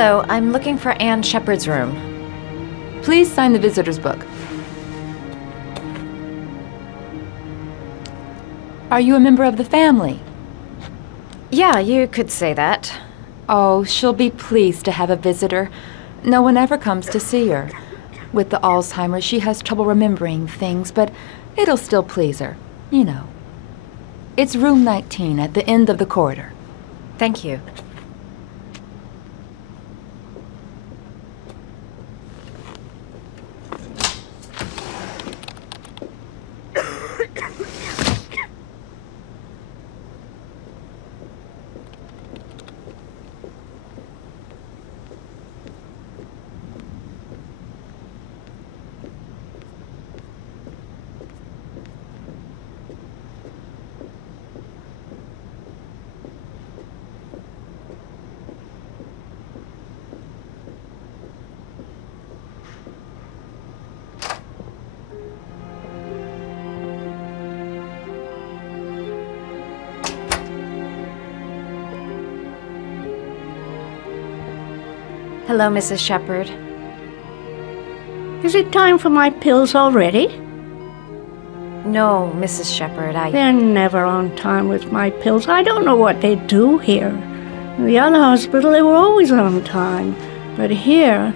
Hello, I'm looking for Anne Shephard's room. Please sign the visitor's book. Are you a member of the family? Yeah, you could say that. Oh, she'll be pleased to have a visitor. No one ever comes to see her. With the Alzheimer's, she has trouble remembering things, but it'll still please her, you know. It's room 19 at the end of the corridor. Thank you. Hello, Mrs. Shephard. Is it time for my pills already? No, Mrs. Shephard, They're never on time with my pills. I don't know what they do here. In the other hospital, they were always on time. But here...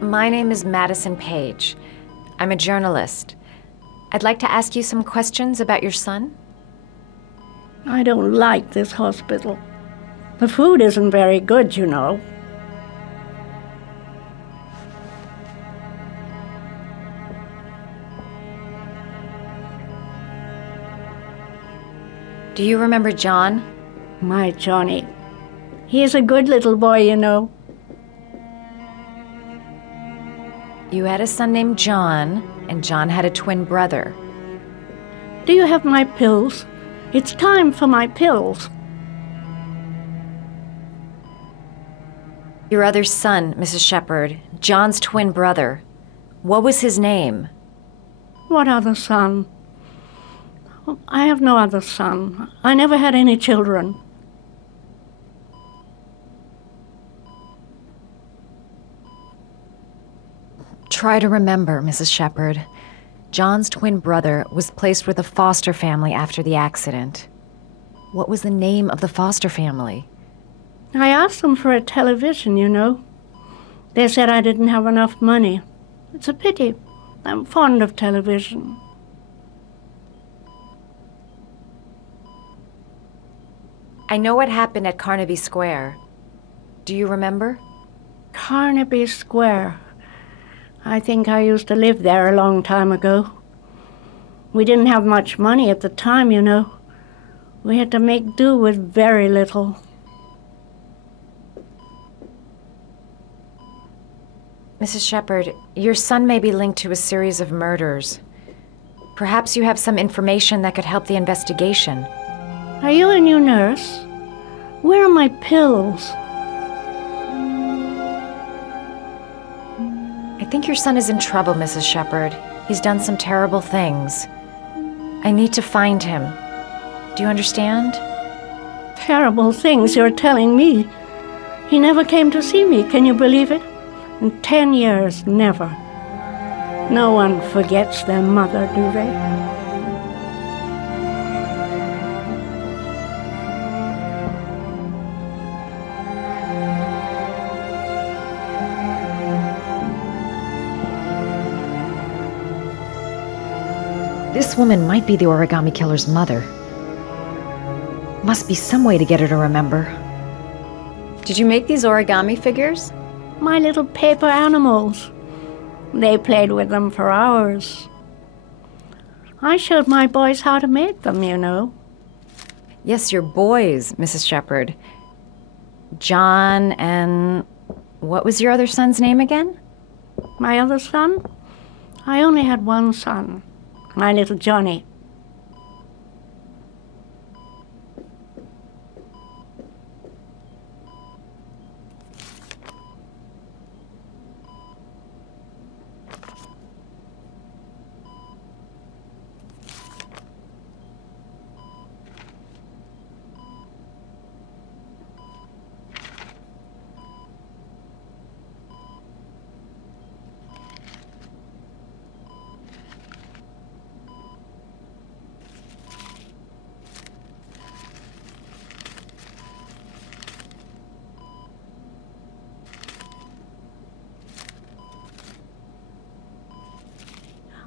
My name is Madison Page. I'm a journalist. I'd like to ask you some questions about your son. I don't like this hospital. The food isn't very good, you know. Do you remember John? My Johnny. He is a good little boy, you know. You had a son named John, and John had a twin brother. Do you have my pills? It's time for my pills. Your other son, Mrs. Shephard, John's twin brother. What was his name? What other son? I have no other son. I never had any children. Try to remember, Mrs. Shephard. John's twin brother was placed with a foster family after the accident. What was the name of the foster family? I asked them for a television, you know. They said I didn't have enough money. It's a pity. I'm fond of television. I know what happened at Carnaby Square. Do you remember? Carnaby Square. I think I used to live there a long time ago. We didn't have much money at the time, you know. We had to make do with very little. Mrs. Shephard, your son may be linked to a series of murders. Perhaps you have some information that could help the investigation. Are you a new nurse? Where are my pills? I think your son is in trouble, Mrs. Shephard. He's done some terrible things. I need to find him. Do you understand? Terrible things you're telling me. He never came to see me, can you believe it? In 10 years, never. No one forgets their mother, do they? This woman might be the origami killer's mother. Must be some way to get her to remember. Did you make these origami figures? My little paper animals. They played with them for hours. I showed my boys how to make them, you know. Yes, your boys, Mrs. Shephard. John and... what was your other son's name again? My other son? I only had one son. My little Johnny.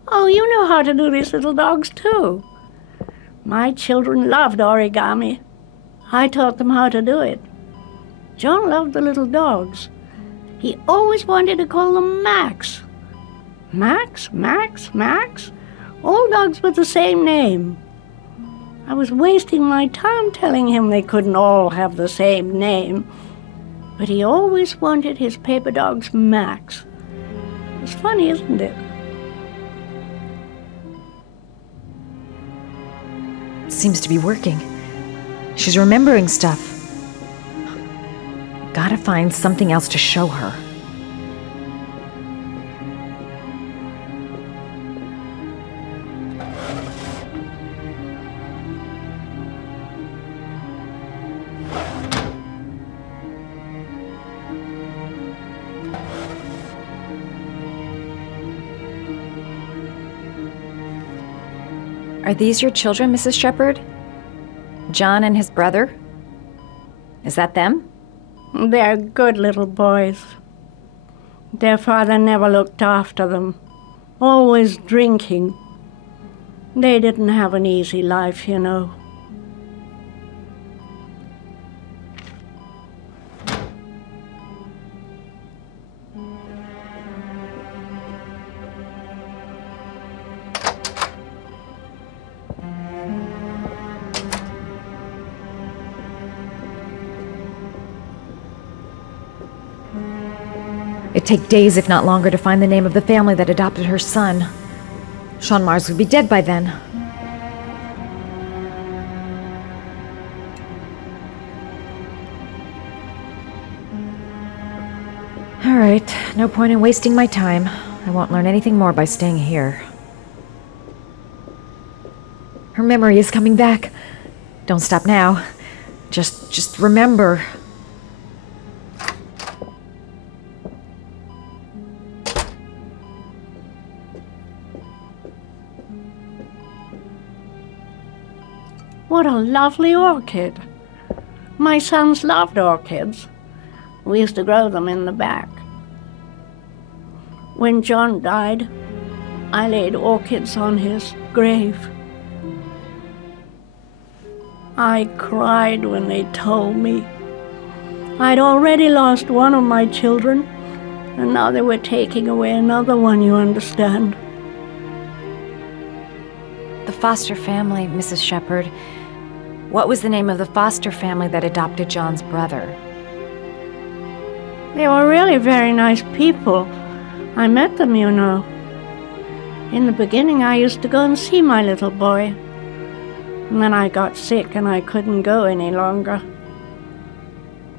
Oh, you know how to do these little dogs, too. My children loved origami. I taught them how to do it. John loved the little dogs. He always wanted to call them Max. Max, Max, Max. All dogs with the same name. I was wasting my time telling him they couldn't all have the same name. But he always wanted his paper dogs Max. It's funny, isn't it? Seems to be working. She's remembering stuff. Gotta find something else to show her. Are these your children, Mrs. Shephard? John and his brother? Is that them? They're good little boys. Their father never looked after them, always drinking. They didn't have an easy life, you know. It'd take days, if not longer, to find the name of the family that adopted her son. Sean Mars would be dead by then. All right, no point in wasting my time. I won't learn anything more by staying here. Her memory is coming back. Don't stop now. Just remember. What a lovely orchid. My sons loved orchids. We used to grow them in the back. When John died, I laid orchids on his grave. I cried when they told me. I'd already lost one of my children, and now they were taking away another one, you understand. The foster family, Mrs. Shephard. What was the name of the foster family that adopted John's brother? They were really very nice people. I met them, you know. In the beginning, I used to go and see my little boy. And then I got sick and I couldn't go any longer.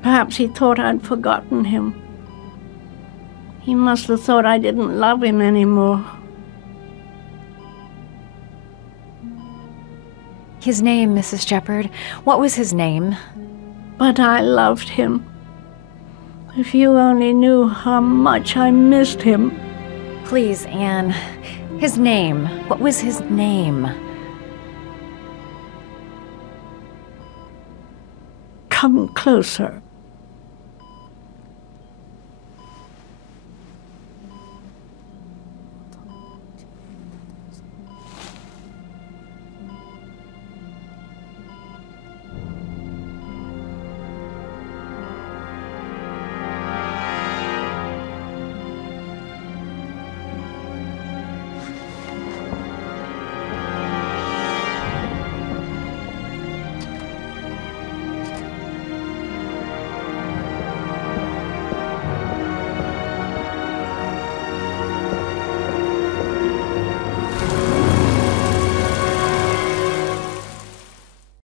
Perhaps he thought I'd forgotten him. He must have thought I didn't love him anymore. His name, Mrs. Shephard. What was his name? But I loved him. If you only knew how much I missed him. Please, Anne. His name. What was his name? Come closer.